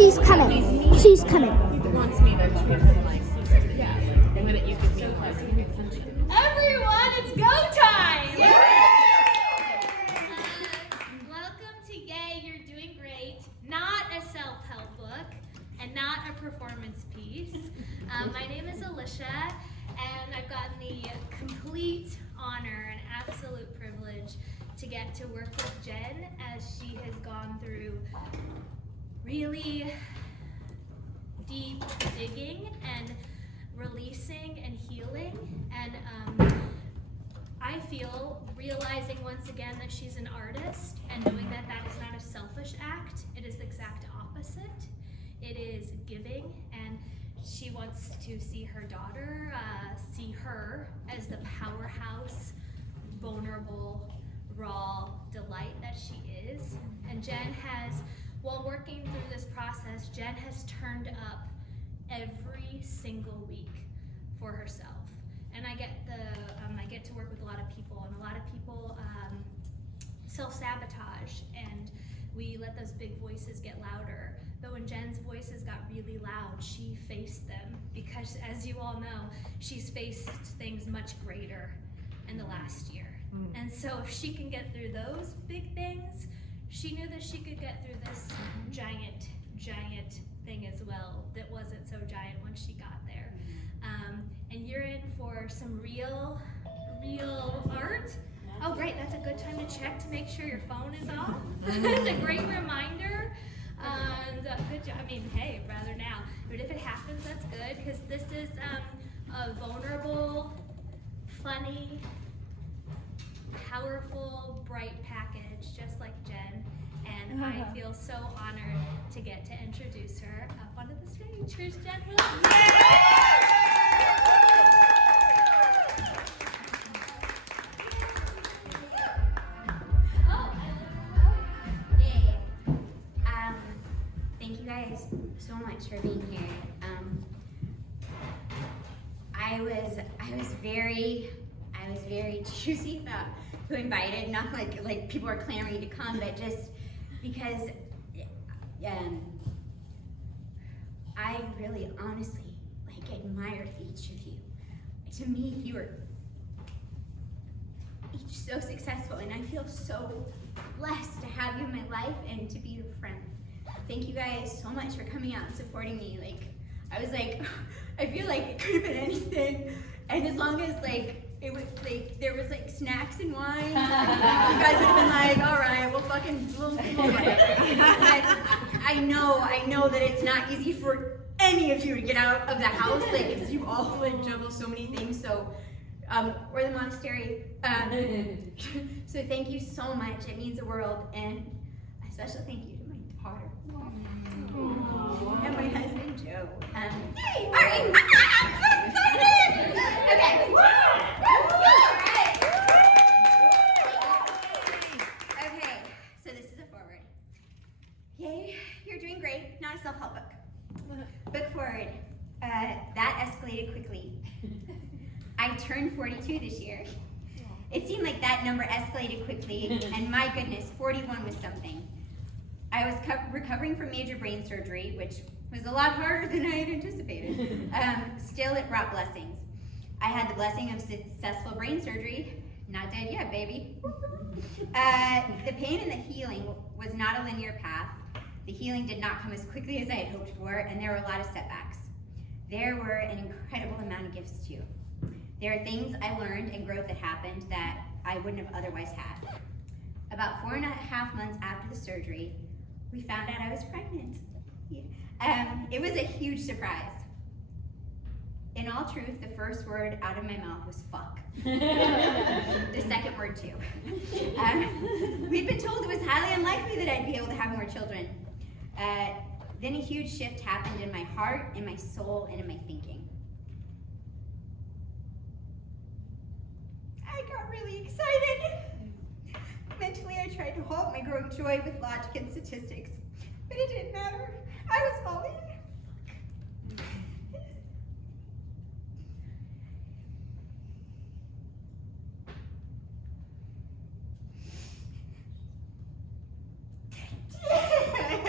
She's coming. She's coming. Wants me to like, yeah, and then you can meet like. Everyone, it's go time! Welcome to Yay, You're Doing Great. Not a self-help book and not a performance piece. My name is Alicia, and I've gotten the complete honor and absolute privilege to get to work with Jen as she has gone through really deep digging and releasing and healing, and I feel realizing once again that she's an artist and knowing that that is not a selfish act, it is the exact opposite. It is giving, and she wants to see her daughter, see her as the powerhouse, vulnerable, raw delight that she is. And Jen has, while working through this process, Jen has turned up every single week for herself. And I get to work with a lot of people, and a lot of people self-sabotage, and we let those big voices get louder. But when Jen's voices got really loud, she faced them, because as you all know, she's faced things much greater in the last year. And so if she can get through those big things, she knew that she could get through this giant thing as well that wasn't so giant once she got there. And you're in for some real art. Oh great, that's a good time to check to make sure your phone is off. It's a great reminder. And good job. I mean, hey, rather now. But if it happens, that's good, because this is a vulnerable, funny, powerful, bright package, just like Jen. And I feel so honored to get to introduce her up onto the stage. Here's Jen Wilson. Thank you guys so much for being here. I was very choosy about who invited. Not like people are clamoring to come, but just because I really honestly admired each of you. To me, you were each so successful, and I feel so blessed to have you in my life and to be your friend. Thank you guys so much for coming out and supporting me. I was I feel like it could have been anything, and as long as it was there was snacks and wine, you guys would have been all right, we'll I know that it's not easy for any of you to get out of the house, because you all juggle so many things. So, or the monastery. So thank you so much. It means the world, and a special thank you to my daughter. And my husband, Joe. Yay! All right, I'm so excited! Okay. Okay, so this is a forward. Yay, you're doing great. Not a self-help book. Book forward. That escalated quickly. I turned 42 this year. It seemed like that number escalated quickly, and my goodness, 41 was something. I was recovering from major brain surgery, which was a lot harder than I had anticipated. Still, it brought blessings. I had the blessing of successful brain surgery. Not dead yet, baby. The pain and the healing was not a linear path. The healing did not come as quickly as I had hoped for, and there were a lot of setbacks. There were an incredible amount of gifts too. There are things I learned and growth that happened that I wouldn't have otherwise had. About 4.5 months after the surgery, we found out I was pregnant. It was a huge surprise. In all truth, the first word out of my mouth was fuck. The second word too. We'd been told it was highly unlikely that I'd be able to have more children. Then a huge shift happened in my heart, in my soul, and in my thinking. I got really excited. Mentally, I tried to halt my growing joy with logic and statistics, but it didn't matter. I was all in.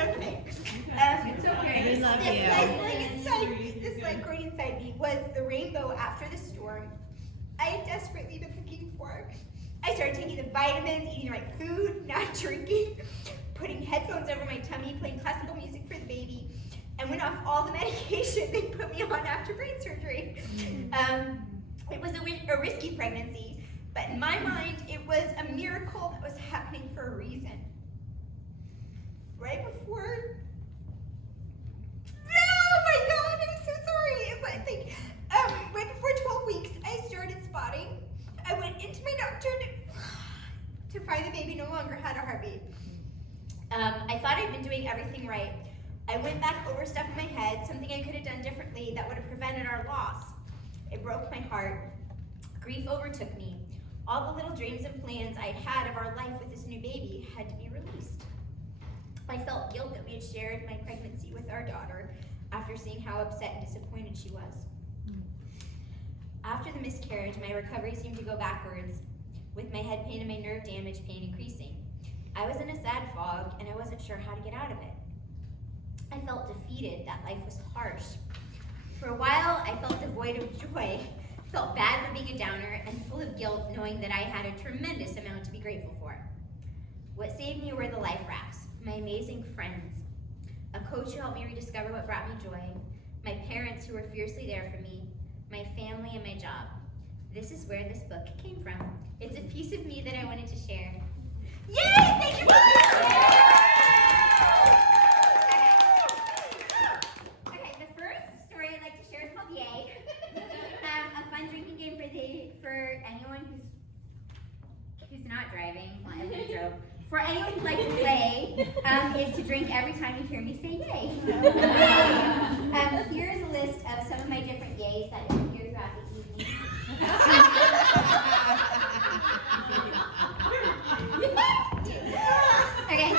Okay. It's okay. We love you. This light growing inside me was the rainbow after the storm I had desperately been looking for. I started taking the vitamins, eating the right food, not drinking, putting headphones over my tummy, playing classical music for the baby, and went off all the medication they put me on after brain surgery. It was a risky pregnancy, but in my mind, it was a miracle that was happening for a reason. Right before, oh my God, I'm so sorry. But right before 12 weeks, I started spotting. I went into my doctor to find the baby no longer had a heartbeat. I thought I'd been doing everything right. I went back over stuff in my head, something I could have done differently that would have prevented our loss. It broke my heart. Grief overtook me. All the little dreams and plans I'd had of our life with this new baby had to be released. I felt guilt that we had shared my pregnancy with our daughter after seeing how upset and disappointed she was. After the miscarriage, my recovery seemed to go backwards, with my head pain and my nerve damage pain increasing. I was in a sad fog, and I wasn't sure how to get out of it. I felt defeated that life was harsh. For a while, I felt devoid of joy, felt bad for being a downer, and full of guilt knowing that I had a tremendous amount to be grateful for. What saved me were the life rafts, my amazing friends, a coach who helped me rediscover what brought me joy, my parents who were fiercely there for me, my family, and my job. This is where this book came from. It's a piece of me that I wanted to share. Yay! Thank you! Okay, the first story I'd like to share is called Yay. A fun drinking game for anyone who's not driving. Well, everyone drove. For anyone who'd like to play, is to drink every time you hear me say yay. Here is a list of some of my different yays that you'll hear throughout the evening. Okay,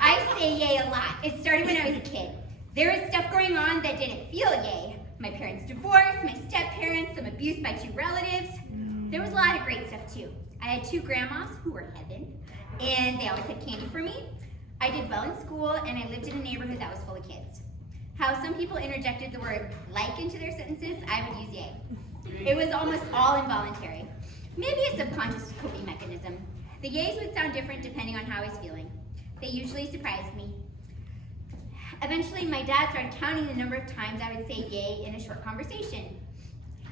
I say yay a lot. It started when I was a kid. There was stuff going on that didn't feel yay. My parents' divorce, my step-parents, some abuse by 2 relatives. There was a lot of great stuff too. I had 2 grandmas who were heaven, and they always had candy for me. I did well in school, and I lived in a neighborhood that was full of kids. How some people interjected the word like into their sentences, I would use yay. It was almost all involuntary. Maybe a subconscious coping mechanism. The yays would sound different depending on how I was feeling. They usually surprised me. Eventually, my dad started counting the number of times I would say yay in a short conversation.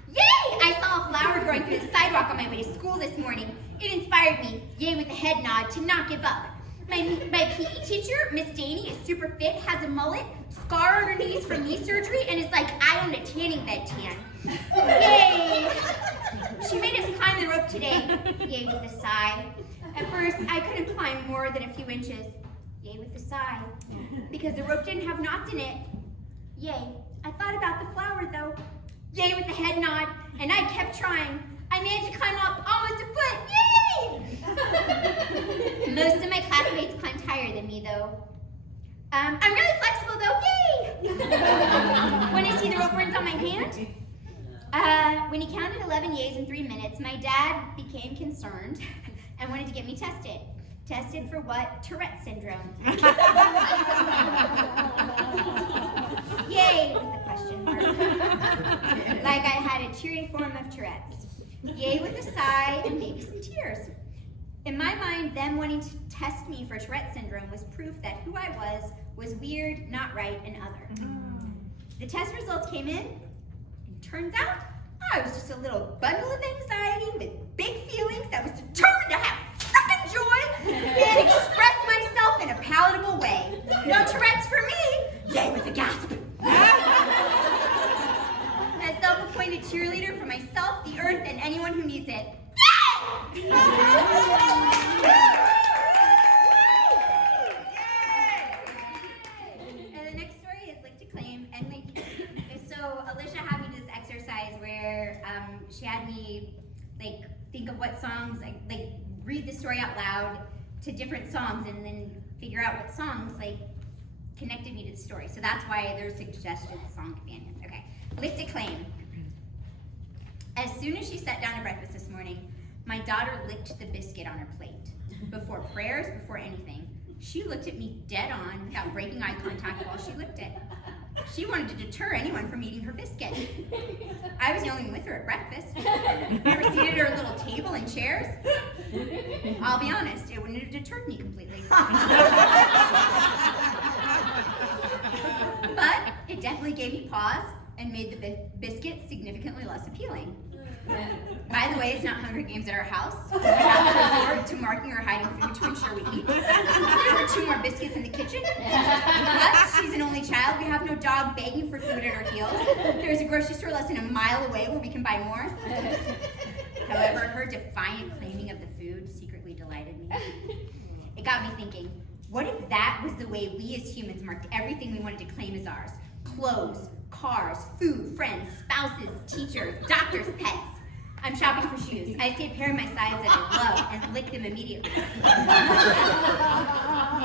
Yay! I saw a flower growing through the sidewalk on my way to school this morning. It inspired me, yay with a head nod, to not give up. My PE teacher, Miss Daney, is super fit, has a mullet, scar on her knees from knee surgery, and is like, I own a tanning bed tan. Yay! She made us climb the rope today. Yay with a sigh. At first, I couldn't climb more than a few inches. Yay with a sigh. Because the rope didn't have knots in it. Yay. I thought about the flower though. Yay with a head nod, and I kept trying. I managed to climb up almost a foot. Yay! Most of my classmates climbed higher than me though. I'm really flexible though. Yay! When I see the rope burns on my hand. When he counted 11 yays in 3 minutes, my dad became concerned and wanted to get me tested. Tested for what? Tourette syndrome. Yay, with a question mark. Like I had a cheery form of Tourette's. Yay with a sigh and maybe some tears. In my mind, them wanting to test me for Tourette syndrome was proof that who I was weird, not right, and other. The test results came in, and turns out I was just a little bundle of anxiety with big feelings that was determined to have frickin' joy and express myself in a palatable way. No Tourette's for me. Yay with a gasp. A self-appointed cheerleader for myself, the earth, and anyone who needs it. Yay! And the next story is Lick to Claim. And so Alicia had me do this exercise where she had me think of what songs, read the story out loud to different songs and then figure out what songs connected me to the story. So that's why there's suggested song companions. Okay, Lick to Claim. As soon as she sat down to breakfast this morning, my daughter licked the biscuit on her plate. Before prayers, before anything. She looked at me dead on without breaking eye contact while she licked it. She wanted to deter anyone from eating her biscuit. I was the only one with her at breakfast. We were seated at our little table and chairs. I'll be honest, it wouldn't have deterred me completely. But it definitely gave me pause and made the biscuit significantly less appealing. By the way, it's not Hunger Games at our house. We have to resort to marking or hiding food to ensure we eat. There were 2 more biscuits in the kitchen. Plus, she's an only child. We have no dog begging for food at our heels. There's a grocery store less than a mile away where we can buy more. However, her defiant claiming of the food secretly delighted me. It got me thinking, what if that was the way we as humans marked everything we wanted to claim as ours? Clothes, cars, food, friends, spouses, teachers, doctors, pets. I'm shopping for shoes. I see a pair of my size that I love and lick them immediately.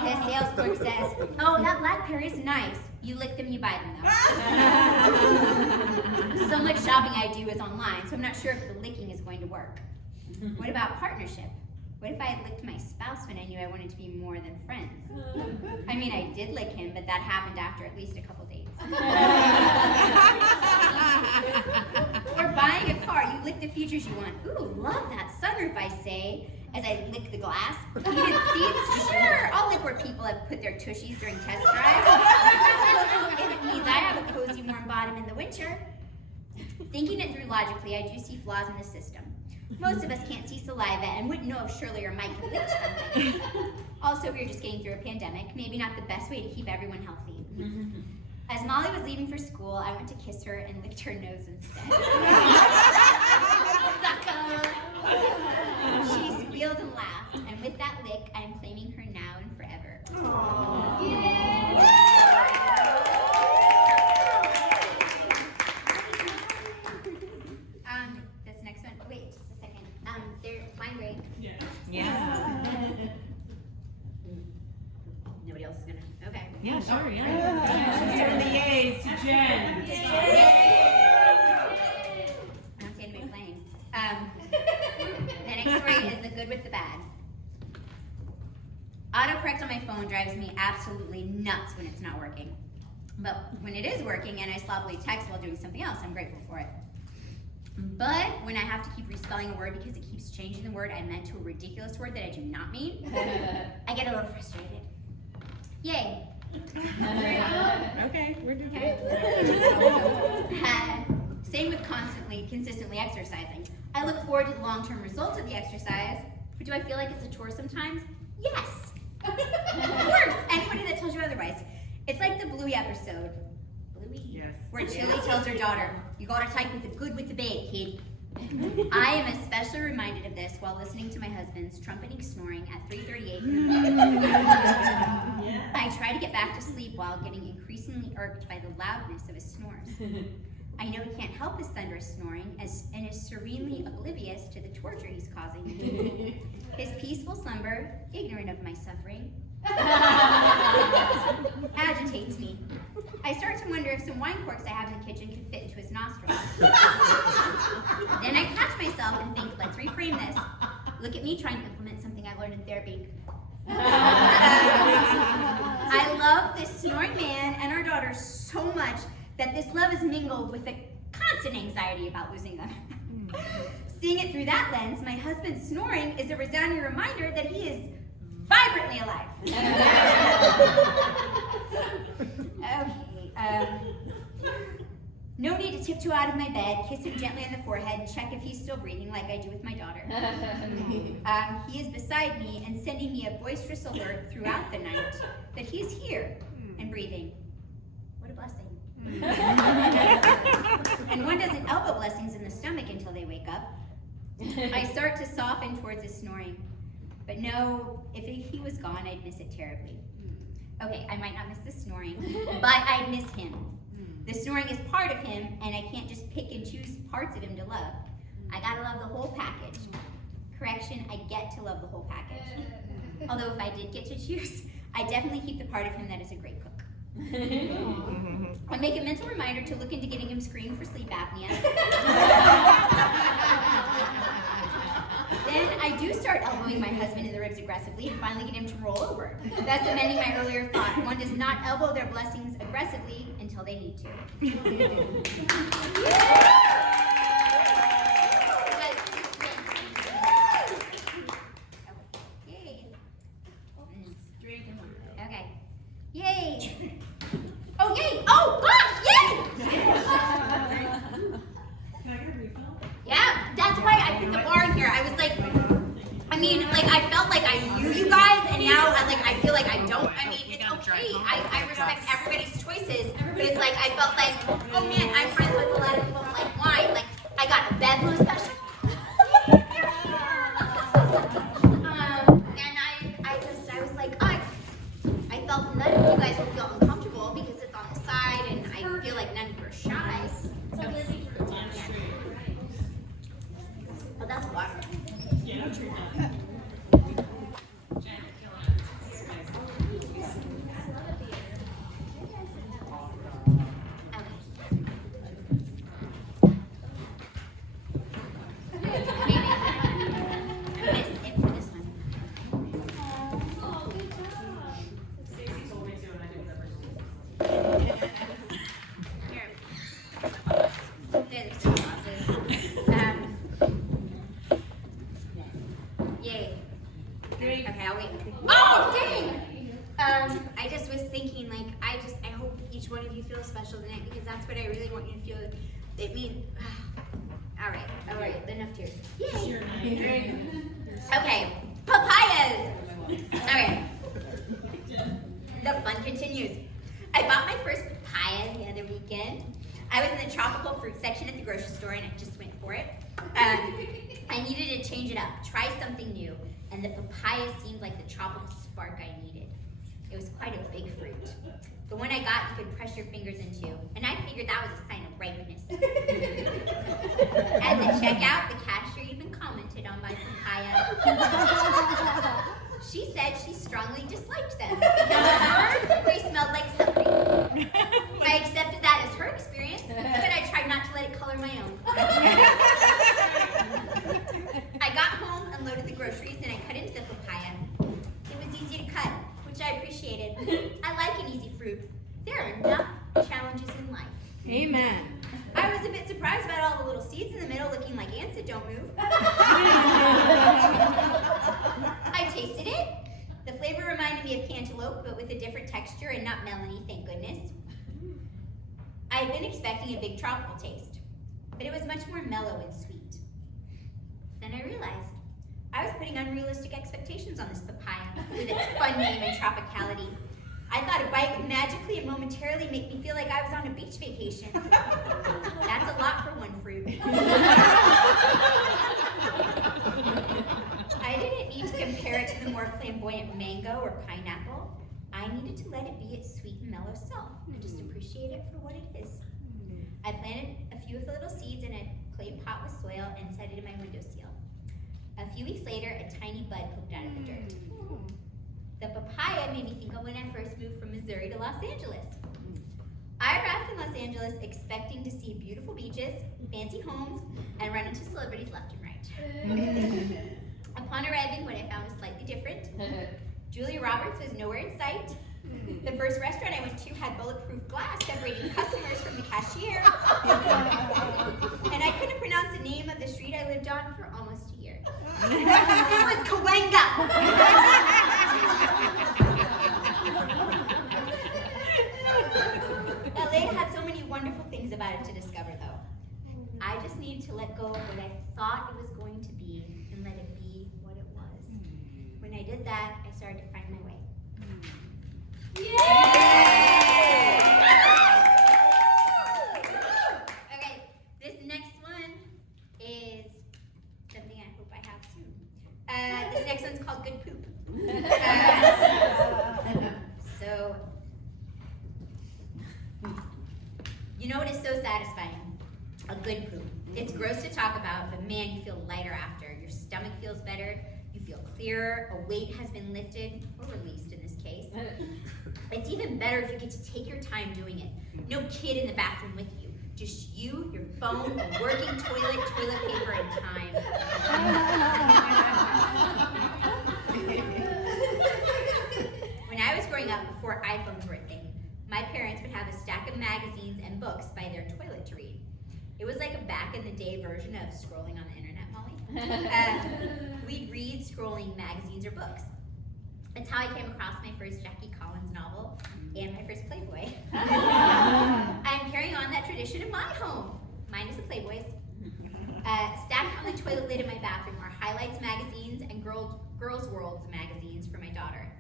The sales clerk says, oh, that black pair is nice. You lick them, you buy them though. So much shopping I do is online, so I'm not sure if the licking is going to work. What about partnership? What if I had licked my spouse when I knew I wanted to be more than friends? I mean, I did lick him, but that happened after at least a couple dates. Or buying a car, you lick the features you want. Ooh, love that sunroof, I say, as I lick the glass. Heated seats? Sure, I'll lick where people have put their tushies during test drives. If it means I have a cozy warm bottom in the winter. Thinking it through logically, I do see flaws in the system. Most of us can't see saliva and wouldn't know if Shirley or Mike had licked something. Also, we were just getting through a pandemic, maybe not the best way to keep everyone healthy. As Molly was leaving for school, I went to kiss her and licked her nose instead. She squealed and laughed, and with that lick, I am claiming her now and forever. This next one, wait, just a second. They're mine, right? Yeah. Nobody else is gonna, okay. Yeah, sure, yeah. She's giving the yays to Jen. I don't see anybody playing. The next story is the good with the bad. Autocorrect on my phone drives me absolutely nuts when it's not working. But when it is working and I sloppily text while doing something else, I'm grateful for it. But when I have to keep respelling a word because it keeps changing the word I meant to a ridiculous word that I do not mean, I get a little frustrated. Yay. Okay, we're doing Okay. Same with consistently exercising. I look forward to the long-term results of the exercise, but do I feel like it's a chore sometimes? Yes. Of course. Anybody that tells you otherwise. It's like the Bluey episode. Bluey? Yes. Where Chili tells her daughter, you gotta take with the good with the bad, kid. I am especially reminded of this while listening to my husband's trumpeting snoring at 3:38 in the morning. I try to get back to sleep while getting increasingly irked by the loudness of his snores. I know he can't help his thunderous snoring and is serenely oblivious to the torture he's causing me. His peaceful slumber, ignorant of my suffering, agitates me. I start to wonder if some wine corks I have in the kitchen could fit into his nostrils. Then I catch myself and think, let's reframe this. Look at me trying to implement something I learned in therapy. I love this snoring man and our daughter so much that this love is mingled with a constant anxiety about losing them. Seeing it through that lens, my husband's snoring is a resounding reminder that he is vibrantly alive. Okay, no need to tiptoe out of my bed, kiss him gently on the forehead, and check if he's still breathing like I do with my daughter. He is beside me and sending me a boisterous alert throughout the night that he is here and breathing. What a blessing. And one doesn't elbow blessings in the stomach until they wake up. I start to soften towards his snoring. But no, if he was gone, I'd miss it terribly. Okay, I might not miss the snoring, but I'd miss him. The snoring is part of him, and I can't just pick and choose parts of him to love. I gotta love the whole package. Correction, I get to love the whole package. Although if I did get to choose, I definitely keep the part of him that is a great cook. I make a mental reminder to look into getting him screened for sleep apnea. Then I do start elbowing my husband in the ribs aggressively and finally get him to roll over. Thus amending my earlier thought. One does not elbow their blessings aggressively until they need to. Okay. Yay! Oh, yay! Oh, gosh! Yay! Can I get a refill? Yeah, that's why I put the bar in here. I was like, I felt like I knew you guys, and now I feel like I don't. I mean, it's okay. I respect everybody's choices, but it's like I felt like, oh man, I'm friends with a lot of people who like wine. Like, I got a Bevo special. And I was like, I felt none of you guys will feel uncomfortable because it's on the side, and I feel like none of you are shy. So, well, that's water. Yay. Okay, I'll wait. Oh, dang! I just was thinking, like, I hope each one of you feels special tonight because that's what I really want you to feel. It means, all right, enough tears. Yay! Okay, papayas! Okay, the fun continues. I bought my first papaya the other weekend. I was in the tropical fruit section at the grocery store and I just went for it. I needed to change it up, try something new, and the papaya seemed like the tropical spark I needed. It was quite a big fruit. The one I got you could press your fingers into, and I figured that was a sign of ripeness. At the checkout, the cashier even commented on my papaya. She said she strongly disliked them because to her, they smelled like celery. I accepted that as her experience, but I tried not to let it color my own. I got home, unloaded the groceries, and I cut into the papaya. It was easy to cut, which I appreciated. I like an easy fruit. There are enough challenges in life. Amen. I was a bit surprised about all the little seeds in the middle looking like ants that don't move. I tasted it. The flavor reminded me of cantaloupe, but with a different texture and not melony, thank goodness. I had been expecting a big tropical taste, but it was much more mellow and sweet. Then I realized I was putting unrealistic expectations on this papaya with its fun name and tropicality. I thought a bite would magically and momentarily make me feel like I was on a beach vacation. That's a lot for one fruit. I didn't need to compare it to the more flamboyant mango or pineapple. I needed to let it be its sweet and mellow self and just appreciate it for what it is. I planted a few of the little seeds in a clay pot with soil and set it in my windowsill. A few weeks later, a tiny bud poked out of the dirt. The papaya made me think of when I first moved from Missouri to Los Angeles. I arrived in Los Angeles expecting to see beautiful beaches, fancy homes, and run into celebrities left and right. Upon arriving, what I found was slightly different. Julia Roberts was nowhere in sight. The first restaurant I went to had bulletproof glass separating customers from the cashier. And I couldn't pronounce the name of the street I lived on for almost a year. It was Cahuenga. LA had so many wonderful things about it to discover, though. I just needed to let go of what I thought it was going to be and let it be what it was. When I did that, I started to find my way. Yay! Okay, this next one is something I hope I have soon. This next one's called Good Poop. So, you know what is so satisfying? A good poop. It's gross to talk about, but man, you feel lighter after. Your stomach feels better, you feel clearer, a weight has been lifted, or released in this case. It's even better if you get to take your time doing it. No kid in the bathroom with you. Just you, your phone, a working toilet paper, and time. When I was growing up, before iPhones were a thing, my parents would have a stack of magazines and books by their toilet to read. It was like a back in the day version of scrolling on the internet, Molly. We'd read scrolling magazines or books. That's how I came across my first Jackie Collins novel and my first Playboy. I'm carrying on that tradition in my home. Mine is the Playboys. Stacked on the toilet lid in my bathroom are Highlights magazines and Girls World magazines for my daughter.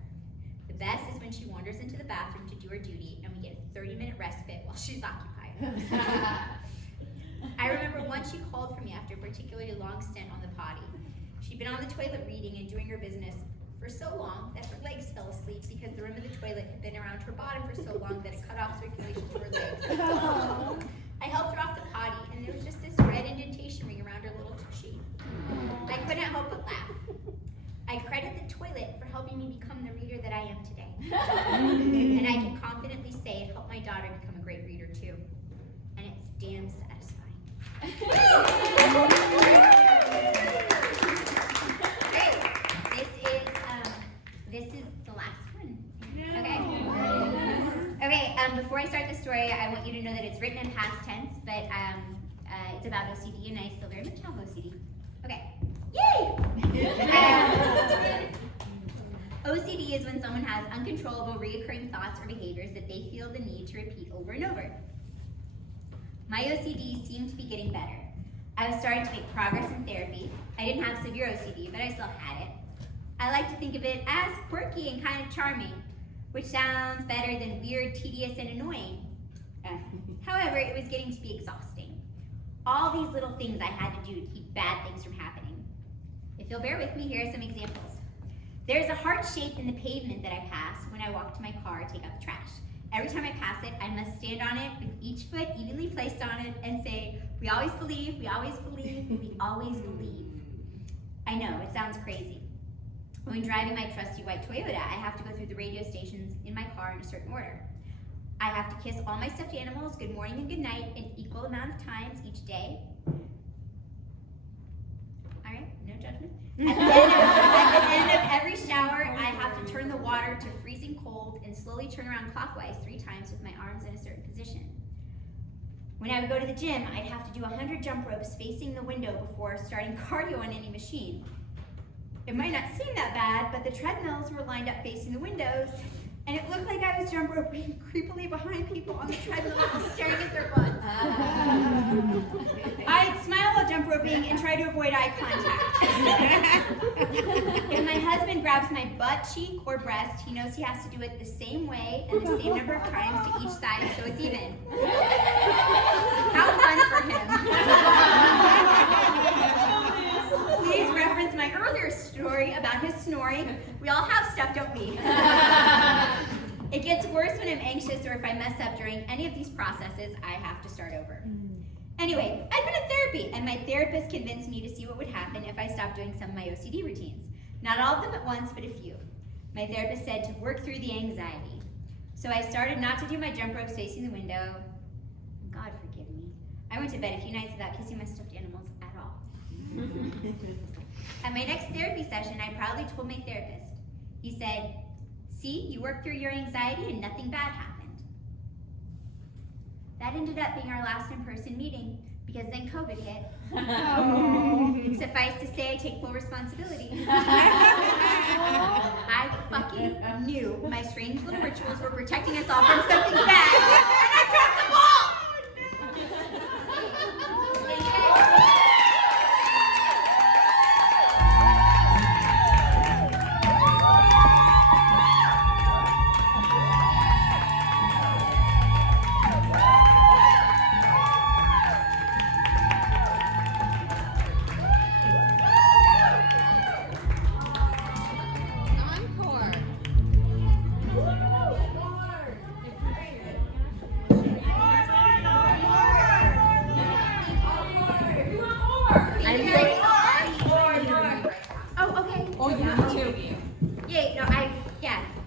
The best is when she wanders into the bathroom to do her duty and we get a 30-minute respite while she's occupied. I remember once she called for me after a particularly long stint on the potty. She'd been on the toilet reading and doing her business for so long that her legs fell asleep because the rim of the toilet had been around her bottom for so long that it cut off circulation to her legs. I helped her off the potty and there was just this red indentation ring around her little tushy. I couldn't help but laugh. I credit the toilet for helping me become the reader that I am today. And I can confidently say it helped my daughter become a great reader too. And it's damn satisfying. Okay, this is the last one. Okay, before I start the story, I want you to know that it's written in past tense, but it's about OCD, and I still very much have OCD. Okay, yay! OCD is when someone has uncontrollable, reoccurring thoughts or behaviors that they feel the need to repeat over and over. My OCD seemed to be getting better. I was starting to make progress in therapy. I didn't have severe OCD, but I still had it. I like to think of it as quirky and kind of charming, which sounds better than weird, tedious, and annoying. However, it was getting to be exhausting. All these little things I had to do to keep bad things from happening. If you'll bear with me, here are some examples. There's a heart shape in the pavement that I pass when I walk to my car to take out the trash. Every time I pass it, I must stand on it with each foot evenly placed on it and say, we always believe, we always believe, we always believe. I know, it sounds crazy. When driving my trusty white Toyota, I have to go through the radio stations in my car in a certain order. I have to kiss all my stuffed animals good morning and good night an equal amount of times each day. All right, no judgment. At the end of every shower, I have to turn the water to freezing cold and slowly turn around clockwise 3 times with my arms in a certain position. When I would go to the gym, I'd have to do 100 jump ropes facing the window before starting cardio on any machine. It might not seem that bad, but the treadmills were lined up facing the windows, and it looked like I was jump roping creepily behind people on the treadmill staring at their butts. I'd smile while jump roping and try to avoid eye contact. If my husband grabs my butt cheek or breast, he knows he has to do it the same way and the same number of times to each side so it's even. How fun for him. Please reference my earlier story about his snoring. We all have stuff, don't we? It gets worse when I'm anxious or if I mess up during any of these processes, I have to start over. Anyway, I've been in therapy, and my therapist convinced me to see what would happen if I stopped doing some of my OCD routines. Not all of them at once, but a few. My therapist said to work through the anxiety. So I started not to do my jump ropes facing the window. God forgive me. I went to bed a few nights without kissing my stuffed animals at all. At my next therapy session, I proudly told my therapist. He said, see, you worked through your anxiety and nothing bad happened. That ended up being our last in-person meeting because then COVID hit. Suffice to say, I take full responsibility. I fucking knew my strange little rituals were protecting us all from something bad, and I dropped the ball!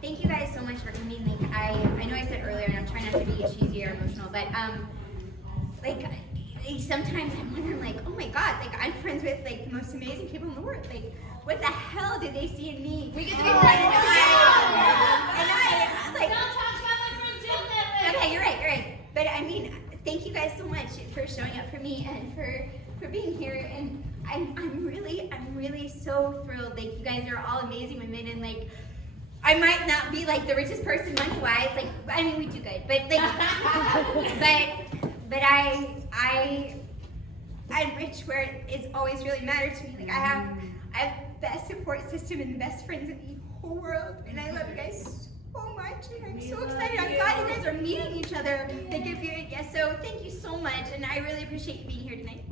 Thank you guys so much for coming. I know I said earlier, and I'm trying not to be cheesy or emotional, but sometimes I'm wondering, like, oh my God, like, I'm friends with, like, the most amazing people in the world. Like, what the hell did they see in me? We get to be friends, and I, like... Don't talk about my friend Jill that way. Okay, you're right. But, I mean, thank you guys so much for showing up for me and for being here. And I'm really so thrilled. Like, you guys are all amazing women, and, like, I might not be, like, the richest person money-wise. Like, I mean, we do good. But, like, but I'm rich where it's always really mattered to me. Like, I have the best support system and the best friends in the whole world, and I love you guys so much, and I'm so excited. I'm glad you guys are meeting each other. So thank you so much, and I really appreciate you being here tonight.